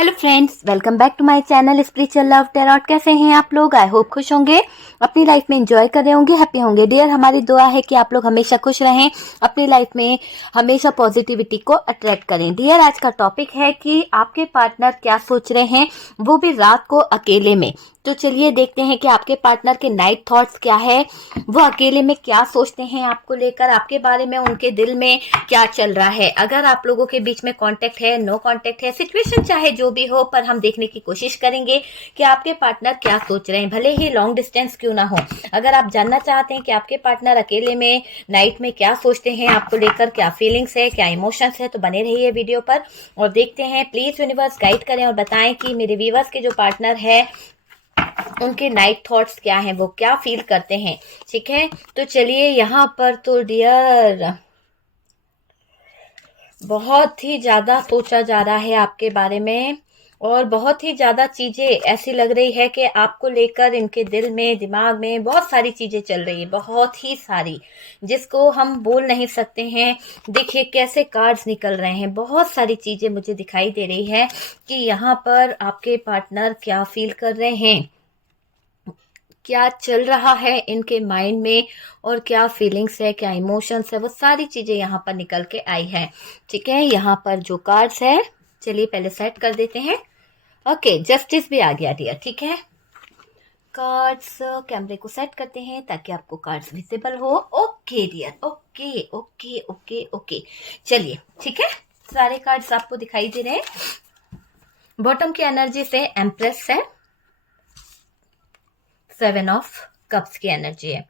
Hello friends, welcome back to my channel spiritual love tarot. कैसे हैं आप लोग? आई होप खुश होंगे, अपनी लाइफ में एंजॉय कर रहे होंगे, हैप्पी होंगे। डियर, हमारी दुआ है कि आप लोग हमेशा खुश रहें, अपनी लाइफ में हमेशा पॉजिटिविटी को अट्रैक्ट करें। डियर, आज का टॉपिक है कि आपके पार्टनर क्या सोच रहे हैं, वो भी रात को अकेले में। तो चलिए देखते हैं कि आपके पार्टनर के नाइट थॉट्स क्या है, वो अकेले में क्या सोचते हैं आपको लेकर, आपके बारे में उनके दिल में क्या चल रहा है। अगर आप लोगों के बीच में कांटेक्ट है, नो कांटेक्ट है, सिचुएशन चाहे जो भी हो, पर हम देखने की कोशिश करेंगे कि आपके पार्टनर क्या सोच रहे हैं, भले ही लॉन्ग डिस्टेंस क्यों ना हो। अगर आप जानना चाहते हैं कि आपके पार्टनर अकेले में नाइट में क्या सोचते हैं, आपको लेकर क्या फीलिंग्स है, क्या इमोशंस है, तो बने रहिए वीडियो पर और देखते हैं। प्लीज यूनिवर्स गाइड करें और बताएं कि मेरे व्यूवर्स के जो पार्टनर है उनके नाइट थॉट्स क्या हैं, वो क्या फील करते हैं। ठीक है, तो चलिए यहाँ पर तो डियर बहुत ही ज्यादा सोचा जा रहा है आपके बारे में और बहुत ही ज्यादा चीजें ऐसी लग रही है कि आपको लेकर इनके दिल में, दिमाग में बहुत सारी चीजें चल रही है, बहुत ही सारी, जिसको हम बोल नहीं सकते हैं। देखिए कैसे कार्ड्स निकल रहे हैं, बहुत सारी चीजें मुझे दिखाई दे रही है कि यहाँ पर आपके पार्टनर क्या फील कर रहे हैं, क्या चल रहा है इनके माइंड में और क्या फीलिंग्स है, क्या इमोशंस है, वो सारी चीजें यहाँ पर निकल के आई है। ठीक है, यहाँ पर जो कार्ड्स है, चलिए पहले सेट कर देते हैं। ओके, जस्टिस भी आ गया डियर। ठीक है, कार्ड्स कैमरे को सेट करते हैं ताकि आपको कार्ड्स विजिबल हो। Okay dear, okay okay okay okay, चलिए ठीक है, सारे कार्ड्स आपको दिखाई दे रहे हैं। बॉटम की एनर्जी से एम्प्रेस है, 7 ऑफ कप्स की एनर्जी है,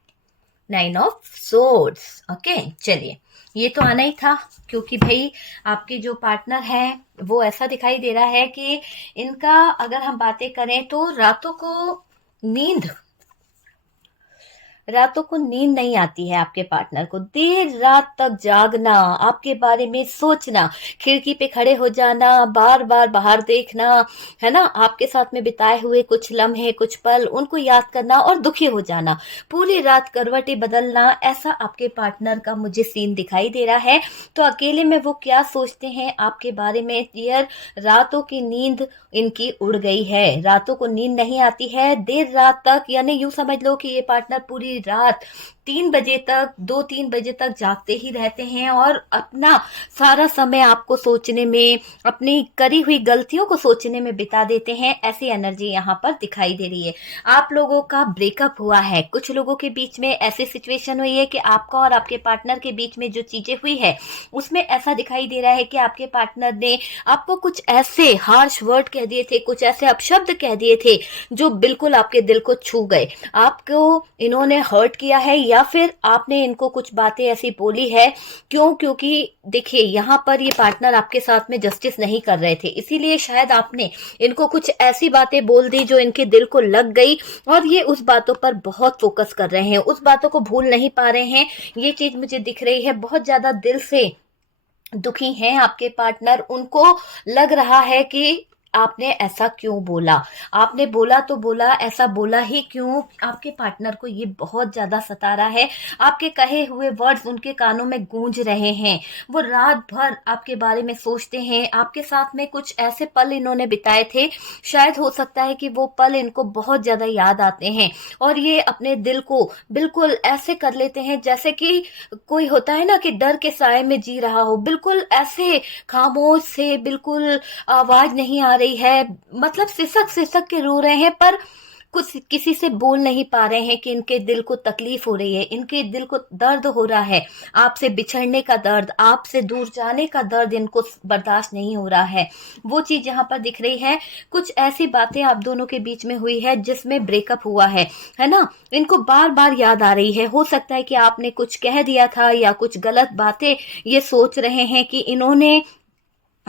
9 ऑफ सोर्ड्स। ओके, चलिए ये तो आना ही था, क्योंकि भाई आपके जो पार्टनर है वो ऐसा दिखाई दे रहा है कि इनका, अगर हम बातें करें तो रातों को नींद नहीं आती है आपके पार्टनर को। देर रात तक जागना, आपके बारे में सोचना, खिड़की पे खड़े हो जाना, बार बार बाहर देखना, है ना, आपके साथ में बिताए हुए कुछ लम्हे, कुछ पल, उनको याद करना और दुखी हो जाना, पूरी रात करवटें बदलना, ऐसा आपके पार्टनर का मुझे सीन दिखाई दे रहा है। तो अकेले में वो क्या सोचते हैं आपके बारे में डियर, रातों की नींद इनकी उड़ गई है, रातों को नींद नहीं आती है देर रात तक। यानी यूं समझ लो कि ये पार्टनर पूरी रात 3 बजे तक, 2-3 बजे तक जागते ही रहते हैं और अपना सारा समय आपको सोचने में, अपनी करी हुई गलतियों को सोचने में बिता देते हैं। ऐसी एनर्जी यहाँ पर दिखाई दे रही है। आप लोगों का ब्रेकअप हुआ है, कुछ लोगों के बीच में ऐसी सिचुएशन हुई है कि आपका और आपके पार्टनर के बीच में जो चीजें हुई है उसमें ऐसा दिखाई दे रहा है कि आपके पार्टनर ने आपको कुछ ऐसे हार्श वर्ड कह दिए थे, कुछ ऐसे अपशब्द कह दिए थे जो बिल्कुल आपके दिल को छू गए। आपको इन्होंने हर्ट किया है या फिर आपने इनको कुछ बातें ऐसी बोली है। क्यों? क्योंकि देखिए यहाँ पर ये पार्टनर आपके साथ में जस्टिस नहीं कर रहे थे, इसीलिए शायद आपने इनको कुछ ऐसी बातें बोल दी जो इनके दिल को लग गई और ये उस बातों पर बहुत फोकस कर रहे हैं, उस बातों को भूल नहीं पा रहे हैं। ये चीज मुझे दिख रही है, बहुत ज्यादा दिल से दुखी हैं आपके पार्टनर। उनको लग रहा है कि आपने ऐसा क्यों बोला, आपने बोला तो बोला, ऐसा बोला ही क्यों। आपके पार्टनर को ये बहुत ज्यादा सता रहा है, आपके कहे हुए वर्ड्स उनके कानों में गूंज रहे हैं। वो रात भर आपके बारे में सोचते हैं, आपके साथ में कुछ ऐसे पल इन्होंने बिताए थे, शायद हो सकता है कि वो पल इनको बहुत ज्यादा याद आते हैं और ये अपने दिल को बिल्कुल ऐसे कर लेते हैं जैसे कि कोई होता है ना कि डर के साए में जी रहा हो, बिल्कुल ऐसे खामोश से, बिल्कुल आवाज नहीं आ रही है, मतलब सिसक सिसक के रो रहे हैं, पर कुछ किसी से बोल नहीं पा रहे हैं कि इनके दिल को तकलीफ हो रही है, इनके दिल को दर्द हो रहा है, आपसे बिछड़ने का दर्द, आपसे दूर जाने का दर्द इनको बर्दाश्त नहीं हो रहा है। वो चीज यहाँ पर दिख रही है, कुछ ऐसी बातें आप दोनों के बीच में हुई है जिसमें ब्रेकअप हुआ है ना, इनको बार बार याद आ रही है। हो सकता है कि आपने कुछ कह दिया था या कुछ गलत बातें ये सोच रहे हैं कि इन्होंने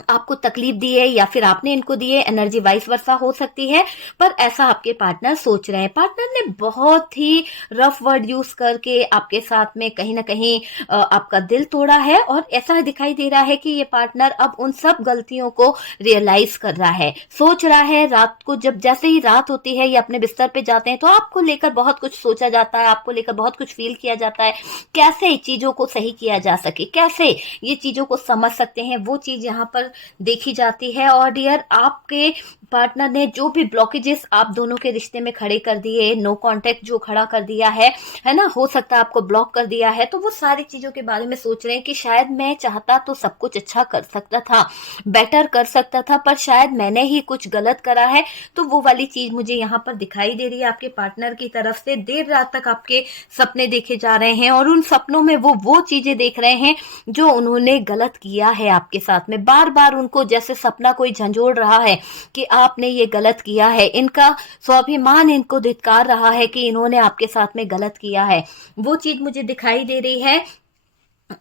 आपको तकलीफ दी है या फिर आपने इनको दी है, एनर्जी वाइस वर्सा हो सकती है, पर ऐसा आपके पार्टनर सोच रहे हैं। पार्टनर ने बहुत ही रफ वर्ड यूज करके आपके साथ में कहीं ना कहीं आपका दिल तोड़ा है और ऐसा दिखाई दे रहा है कि ये पार्टनर अब उन सब गलतियों को रियलाइज कर रहा है, सोच रहा है। रात को जब जैसे ही रात होती है या अपने बिस्तर पे जाते हैं तो आपको लेकर बहुत कुछ सोचा जाता है, आपको लेकर बहुत कुछ फील किया जाता है, कैसे चीजों को सही किया जा सके, कैसे ये चीजों को समझ सकते हैं, वो चीज यहाँ पर पर देखी जाती है। और डियर, आपके पार्टनर ने जो भी ब्लॉकेजेस आप दोनों के रिश्ते में खड़े कर दिए, नो कांटेक्ट जो खड़ा कर दिया है ना, हो सकता है आपको ब्लॉक कर दिया है, तो वो सारी चीजों के बारे में सोच रहे हैं कि शायद मैं चाहता तो सब कुछ अच्छा कर सकता था, बेटर कर सकता था, पर शायद मैंने ही कुछ गलत करा है। तो वो वाली चीज मुझे यहाँ पर दिखाई दे रही है आपके पार्टनर की तरफ से। देर रात तक आपके सपने देखे जा रहे हैं और उन सपनों में वो चीजें देख रहे हैं जो उन्होंने गलत किया है आपके साथ में। बार बार उनको जैसे सपना कोई झंझोड़ रहा है कि आपने ये गलत किया है। इनका स्वाभिमान इनको धिक्कार रहा है कि इन्होंने आपके साथ में गलत किया है। वो चीज मुझे दिखाई दे रही है।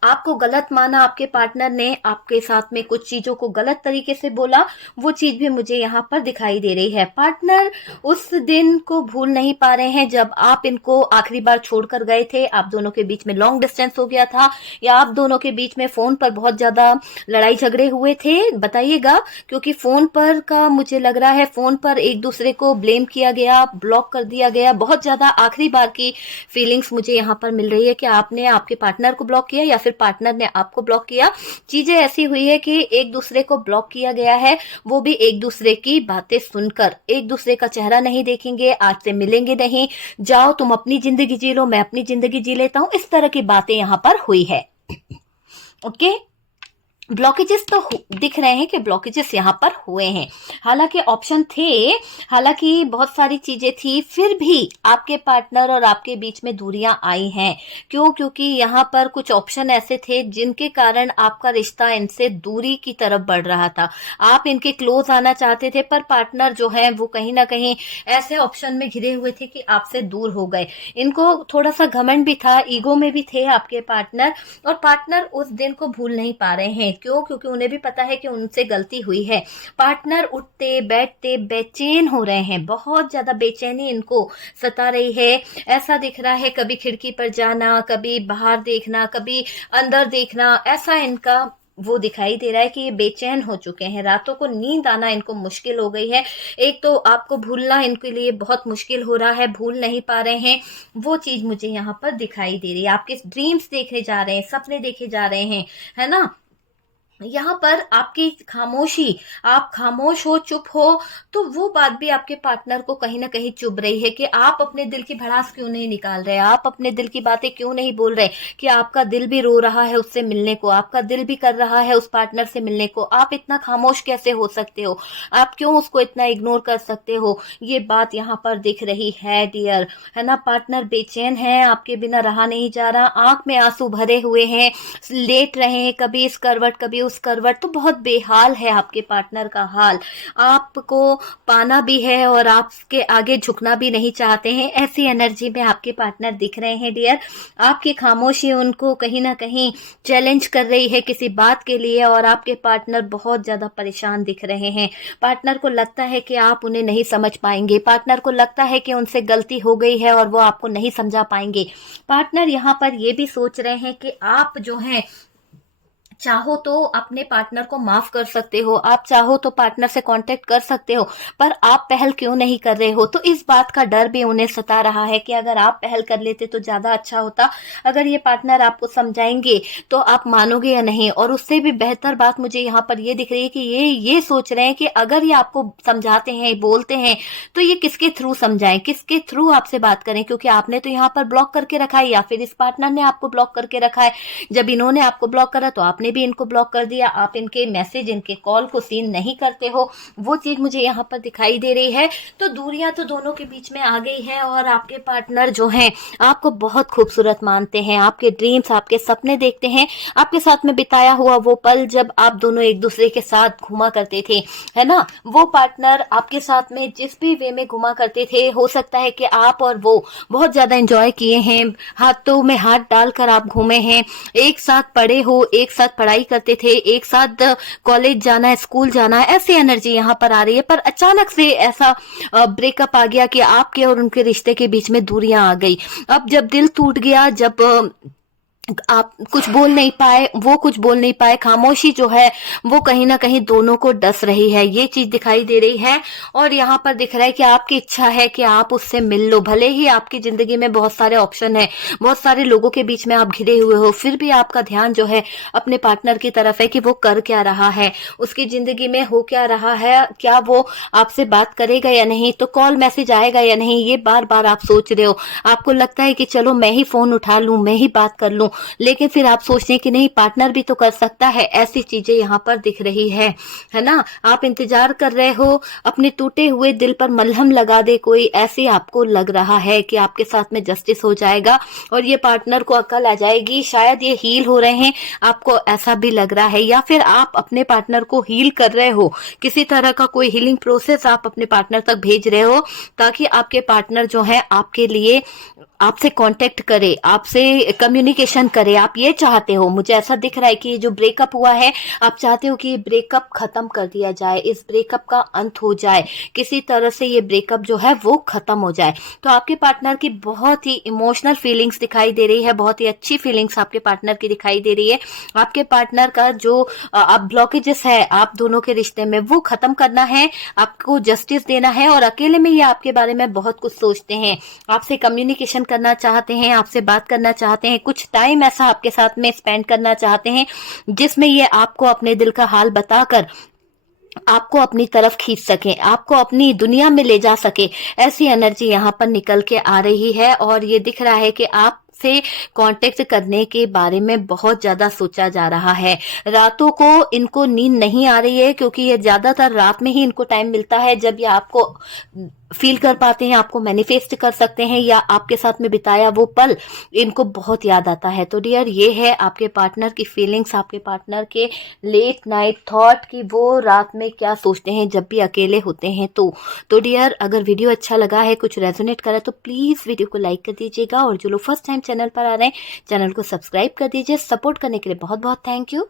आपको गलत माना, आपके पार्टनर ने आपके साथ में कुछ चीजों को गलत तरीके से बोला, वो चीज भी मुझे यहाँ पर दिखाई दे रही है। पार्टनर उस दिन को भूल नहीं पा रहे हैं जब आप इनको आखिरी बार छोड़कर गए थे। आप दोनों के बीच में लॉन्ग डिस्टेंस हो गया था, या आप दोनों के बीच में फोन पर बहुत ज्यादा लड़ाई झगड़े हुए थे, बताइएगा। क्योंकि फोन पर का मुझे लग रहा है, फोन पर एक दूसरे को ब्लेम किया गया, ब्लॉक कर दिया गया। बहुत ज्यादा आखिरी बार की फीलिंग्स मुझे यहाँ पर मिल रही है कि आपने आपके पार्टनर को ब्लॉक किया या फिर पार्टनर ने आपको ब्लॉक किया। चीजें ऐसी हुई है कि एक दूसरे को ब्लॉक किया गया है, वो भी एक दूसरे की बातें सुनकर। एक दूसरे का चेहरा नहीं देखेंगे, आज से मिलेंगे नहीं, जाओ तुम अपनी जिंदगी जी लो, मैं अपनी जिंदगी जी लेता हूं, इस तरह की बातें यहां पर हुई है। ओके, ब्लॉकेजेस तो दिख रहे हैं कि ब्लॉकेजेस यहाँ पर हुए हैं। हालांकि ऑप्शन थे, हालांकि बहुत सारी चीजें थी, फिर भी आपके पार्टनर और आपके बीच में दूरियां आई हैं। क्यों? क्योंकि यहाँ पर कुछ ऑप्शन ऐसे थे जिनके कारण आपका रिश्ता इनसे दूरी की तरफ बढ़ रहा था। आप इनके क्लोज आना चाहते थे, पर पार्टनर जो है वो कहीं ना कहीं ऐसे ऑप्शन में घिरे हुए थे कि आपसे दूर हो गए। इनको थोड़ा सा घमंड भी था, ईगो में भी थे आपके पार्टनर, और पार्टनर उस दिन को भूल नहीं पा रहे हैं। क्यों? क्योंकि उन्हें भी पता है कि उनसे गलती हुई है। पार्टनर उठते बैठते बेचैन हो रहे हैं, बहुत ज्यादा बेचैनी इनको सता रही है। ऐसा दिख रहा है, कभी खिड़की पर जाना, कभी बाहर देखना, कभी अंदर देखना, ऐसा इनका वो दिखाई दे रहा है कि ये बेचैन हो चुके हैं। रातों को नींद आना इनको मुश्किल हो गई है। एक तो आपको भूलना इनके लिए बहुत मुश्किल हो रहा है, भूल नहीं पा रहे हैं। वो चीज मुझे यहाँ पर दिखाई दे रही है। आपके ड्रीम्स देखे जा रहे हैं, सपने देखे जा रहे हैं, है ना। यहाँ पर आपकी खामोशी, आप खामोश हो, चुप हो, तो वो बात भी आपके पार्टनर को कहीं ना कहीं चुभ रही है कि आप अपने दिल की भड़ास क्यों नहीं निकाल रहे, आप अपने दिल की बातें क्यों नहीं बोल रहे, कि आपका दिल भी रो रहा है उससे मिलने को, आपका दिल भी कर रहा है उस पार्टनर से मिलने को। आप इतना खामोश कैसे हो सकते हो? आप क्यों उसको इतना इग्नोर कर सकते हो? ये बात यहाँ पर दिख रही है डियर, है ना। पार्टनर बेचैन है, आपके बिना रहा नहीं जा रहा, आंख में आंसू भरे हुए हैं, लेट रहे हैं, कभी इस करवट कभी उस करवट, तो बहुत बेहाल है आपके पार्टनर का हाल। आपको पाना भी है और आपके आगे झुकना भी नहीं चाहते हैं, ऐसी एनर्जी में आपके पार्टनर दिख रहे हैं डियर। आपकी खामोशी उनको कहीं ना कहीं चैलेंज कर रही है किसी बात के लिए, और आपके पार्टनर बहुत ज्यादा परेशान दिख रहे हैं। पार्टनर को लगता है कि आप उन्हें नहीं समझ पाएंगे, पार्टनर को लगता है कि उनसे गलती हो गई है और वो आपको नहीं समझा पाएंगे। पार्टनर यहाँ पर ये भी सोच रहे हैं कि आप जो हैं चाहो तो अपने पार्टनर को माफ कर सकते हो, आप चाहो तो पार्टनर से कांटेक्ट कर सकते हो, पर आप पहल क्यों नहीं कर रहे हो। तो इस बात का डर भी उन्हें सता रहा है कि अगर आप पहल कर लेते तो ज्यादा अच्छा होता। अगर ये पार्टनर आपको समझाएंगे तो आप मानोगे या नहीं। और उससे भी बेहतर बात मुझे यहाँ पर ये दिख रही है कि ये सोच रहे हैं कि अगर ये आपको समझाते हैं, बोलते हैं, तो ये किसके थ्रू समझाएं, किसके थ्रू आपसे बात करें, क्योंकि आपने तो यहाँ पर ब्लॉक करके रखा है, या फिर इस पार्टनर ने आपको ब्लॉक करके रखा है। जब इन्होंने आपको ब्लॉक करा तो आपने भी इनको ब्लॉक कर दिया, आप इनके मैसेज, इनके कॉल को सीन नहीं करते हो। वो चीज मुझे यहाँ पर दिखाई दे रही है। तो दूरियां तो दोनों के बीच में आ गई है, और आपके पार्टनर जो हैं आपको बहुत खूबसूरत मानते हैं, आपके ड्रीम्स, आपके सपने देखते हैं, आपके साथ में बिताया हुआ वो पल जब आप दोनों एक दूसरे के साथ घूमा करते थे, है ना। वो पार्टनर आपके साथ में जिस भी वे में घूमा करते थे, हो सकता है कि आप और वो बहुत ज्यादा एंजॉय किए हैं, हाथों में हाथ डालकर आप घूमे हैं, एक साथ पढ़े हो, एक साथ पढ़ाई करते थे, एक साथ कॉलेज जाना है, स्कूल जाना है, ऐसी एनर्जी यहाँ पर आ रही है। पर अचानक से ऐसा ब्रेकअप आ गया कि आपके और उनके रिश्ते के बीच में दूरियां आ गई। अब जब दिल टूट गया, जब आप कुछ बोल नहीं पाए, वो कुछ बोल नहीं पाए, खामोशी जो है वो कहीं ना कहीं दोनों को डस रही है, ये चीज दिखाई दे रही है। और यहाँ पर दिख रहा है कि आपकी इच्छा है कि आप उससे मिल लो, भले ही आपकी जिंदगी में बहुत सारे ऑप्शन है, बहुत सारे लोगों के बीच में आप घिरे हुए हो, फिर भी आपका ध्यान जो है अपने पार्टनर की तरफ है कि वो कर क्या रहा है, उसकी जिंदगी में हो क्या रहा है, क्या वो आपसे बात करेगा या नहीं, तो कॉल मैसेज आएगा या नहीं, ये बार बार आप सोच रहे हो। आपको लगता है कि चलो मैं ही फोन उठा लूं, मैं ही बात कर लूं, लेकिन फिर आप सोचते हैं कि नहीं, पार्टनर भी तो कर सकता है। ऐसी चीजें यहाँ पर दिख रही है ना। आप इंतजार कर रहे हो अपने टूटे हुए दिल पर मलहम लगा दे कोई, ऐसे आपको लग रहा है कि आपके साथ में जस्टिस हो जाएगा और ये पार्टनर को अकल आ जाएगी, शायद ये हील हो रहे हैं, आपको ऐसा भी लग रहा है। या फिर आप अपने पार्टनर को हील कर रहे हो, किसी तरह का कोई हीलिंग प्रोसेस आप अपने पार्टनर तक भेज रहे हो, ताकि आपके पार्टनर जो है आपके लिए आपसे कांटेक्ट करे, आपसे कम्युनिकेशन करे। आप ये चाहते हो, मुझे ऐसा दिख रहा है कि ये जो ब्रेकअप हुआ है, आप चाहते हो कि ये ब्रेकअप खत्म कर दिया जाए, इस ब्रेकअप का अंत हो जाए, किसी तरह से ये ब्रेकअप जो है वो खत्म हो जाए। तो आपके पार्टनर की बहुत ही इमोशनल फीलिंग्स दिखाई दे रही है, बहुत ही अच्छी फीलिंग्स आपके पार्टनर की दिखाई दे रही है। आपके पार्टनर का जो अब ब्लॉकेजेस है आप दोनों के रिश्ते में, वो खत्म करना है, आपको जस्टिस देना है। और अकेले में ये आपके बारे में बहुत कुछ सोचते हैं, आपसे कम्युनिकेशन करना चाहते हैं, आपसे बात करना चाहते हैं, कुछ टाइम ऐसा आपके साथ में स्पेंड करना चाहते हैं जिसमें ये आपको अपने दिल का हाल बताकर आपको अपनी तरफ खींच सके, आपको अपनी दुनिया में ले जा सके। ऐसी एनर्जी यहाँ पर निकल के आ रही है और ये दिख रहा है कि आप से कांटेक्ट करने के बारे में बहुत ज्यादा सोचा जा रहा है। रातों को इनको नींद नहीं आ रही है, क्योंकि ये ज्यादातर रात में ही इनको टाइम मिलता है जब ये आपको फील कर पाते हैं, आपको मैनिफेस्ट कर सकते हैं, या आपके साथ में बिताया वो पल इनको बहुत याद आता है। तो डियर, ये है आपके पार्टनर की फीलिंग्स, आपके पार्टनर के लेट नाइट थॉट कि वो रात में क्या सोचते हैं जब भी अकेले होते हैं। तो डियर, अगर वीडियो अच्छा लगा है, कुछ रेजोनेट करा, तो प्लीज वीडियो को लाइक कर दीजिएगा और जो लोग फर्स्ट टाइम चैनल पर आ रहे हैं, चैनल को सब्सक्राइब कर दीजिए। सपोर्ट करने के लिए बहुत बहुत थैंक यू।